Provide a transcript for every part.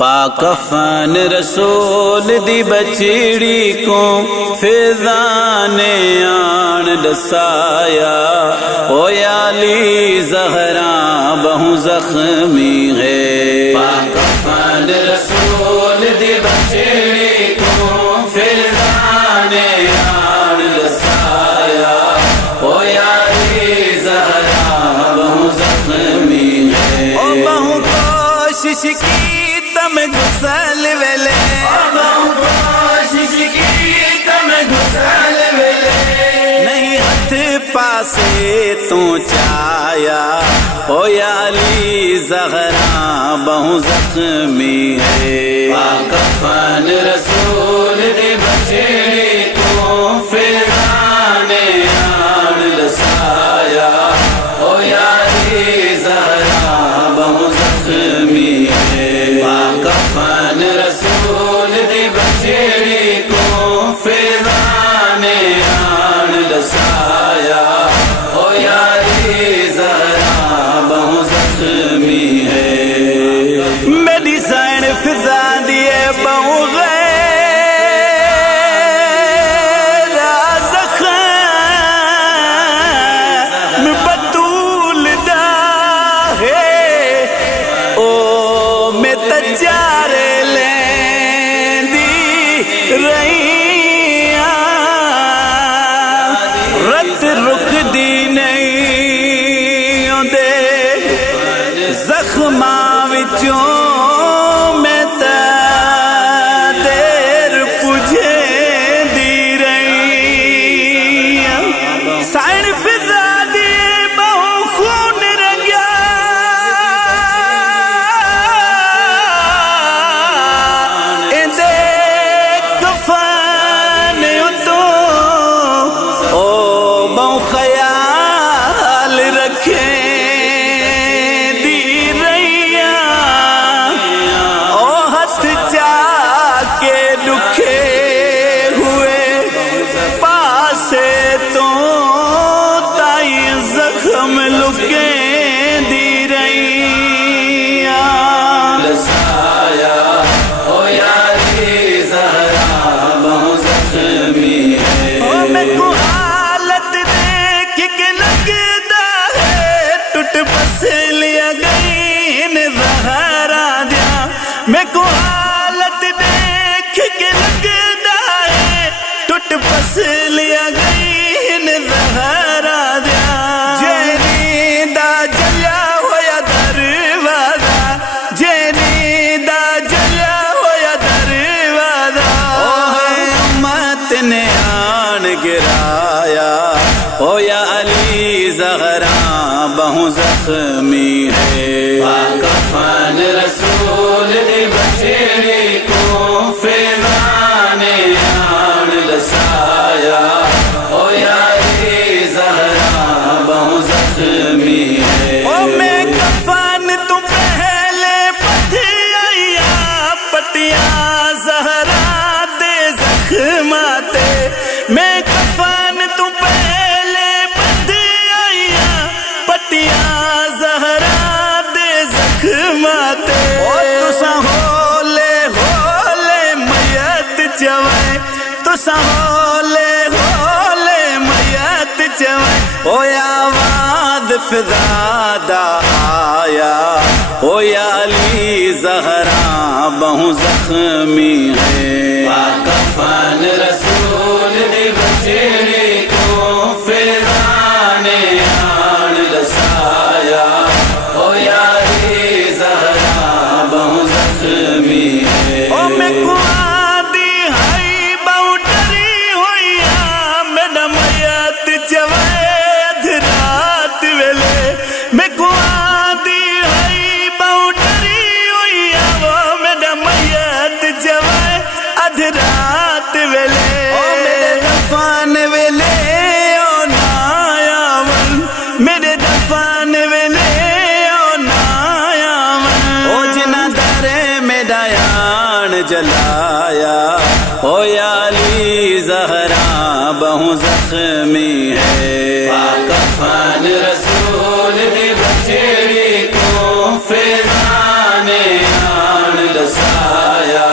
پاک کفن رسول دی بچڑی کو فضا نے آن دسایا، او علی زہرا بہو زخمی ہے۔ پاک کفن رسول دی بچڑی کو فضا نے آن دسایا، او علی زہرا بہو زخمی ہے۔ او بہو کوشش کی تم گسل ویلے، کوشش کی تم گسل ویلے، نہیں ہاتھ پاسے تو چایا، او علی زہرا بہو زخمی ہے۔ پاک کفن رسول دی بچڑی کو فضا نے آن دسایا، او علی زہرا بہو زخمی ہے۔ کفن رسول دی بچڑی کو فضا نے آن دسایا، او علی زہرا بہو زخمی ہے۔ میری سائن فضا دیے بہو غیر زخم بطول دا ہے، او میں تجارے لین دی رہیاں، رت رک دی نہیں دے زخماں وچوں میں تا دیر پجھے دی رہیاں، سائن فضا دی بہو خون رنگیا، خیال رکھیں دی رہیاں، او ہاتھ جا کے دکھے ہوئے پاسے تو تائی زخم لکیں دی رہیاں، لسایا او علی زہرا بہو زخمی ہے۔ او میں کو پسلیا گئی ان زہرا دیا، میں کو حالت دیکھ کے لگتا ہے ٹوٹ پسلیا گئی ان زہرا دیا، جینی دا جلیا ہویا دروازہ، جینی دا جلیا ہویا دروازہ، امت نے آن گرایا، او علی زہرا بہو زخمی ہے۔ پاک کفن رسول دی بچڑی کو فضا نے آن دسایا، او علی زہرا بہو زخمی ہے۔ او میں کفن تو پہلے پٹھیا پٹیاں زہرا دے زخماتے، میں کفن تو پہلے پٹیاں زہرا دے زخماتے، او تسا ہولے ہولے میت چوائے، تسا ہولے ہولے میت چوائے، او آواز فضا دا آیا، او علی زہرا بہو زخمی ہے۔ پاک کفن رسول دی بچڑی کو فضا نے آن دسایا، او علی زہرا بہو زخمی ہے۔ او میں کو آدھی ہائی بہو ڈری ہوئی، میرا میت چوائے ادھ رات ویلے، میں کو آدھی ہائی بہو ڈری ہوئی، وہ میرا میت چوائے ادھ رات ویلے، او میرے دفن ویلے او نایا من، میرے دفن ویلے او نایا من، او جنا درے میں ڈایان جلایا، او علی زہرا بہو زخمی ہے۔ پاک کفن رسول دی بچڑی کو فضا نے آن دسایا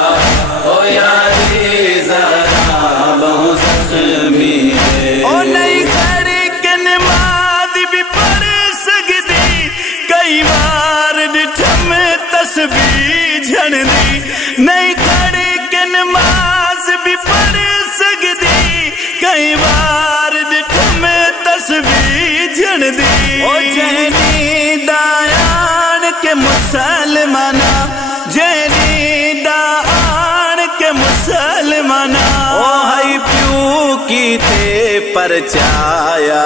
او یاری زہرا بہو زخمی ہے او نہیں کھڑی کہ نماز بھی پڑھ سکدی کئی بار ڈٹھم تسبیح جھڑ دی نہیں کھڑی کہ نماز بھی پڑھ سکدی کئی بار ڈٹھم تسبیح جھڑ دی او جہنی دایان کے مسلمانہ جہنی دایان کے مسلمانہ او ہائی پیو کی تے پرچایا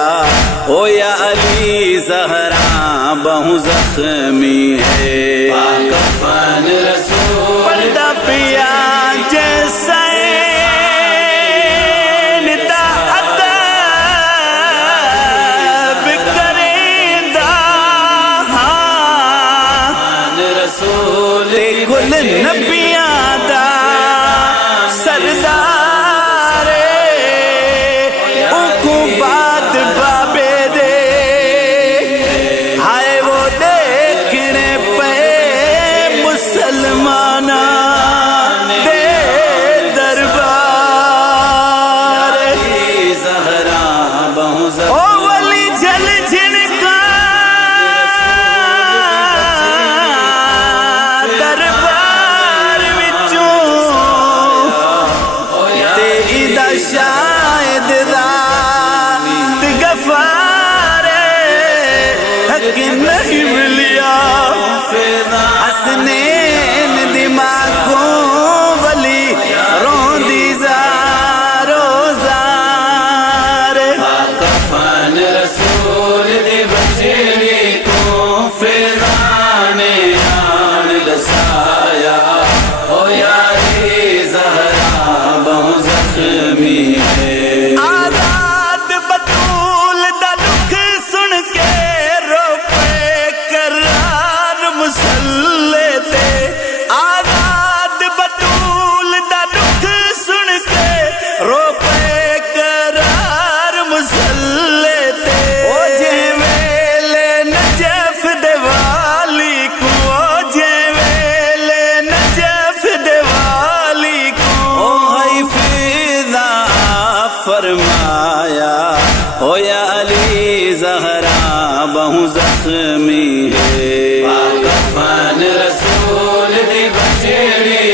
او یا علی زہرا بہو زخمی ہے کفن رسول پردہ پیا جیسا رسول گل نبیاں دا سردار ان کو بات بابے دے ہائے وہ دیکھنے پہ مسلمانہ دے دربار زہرا بہو او ولی جل جھنکا شاید رات غفار حق نہیں ملیا حسنین دماغوں ولی روندی زارو زار کفن رسول دی بچڑی کو فیضانے آن دسایا او یاری زہرا بہو زخمی ہے آزاد بطول دا دکھ سن کے رو پے قرار مسلح تے آزاد بطول دا دکھ سن کے رو پے قرار مسلح تے او جے ویلے نجف دیوالی کو او جے ویلے نجف دیوالی کو او ہائی فیضا فرمایا او یا علی زہرا بہو زخمی ہے کفن رسول دی بچڑی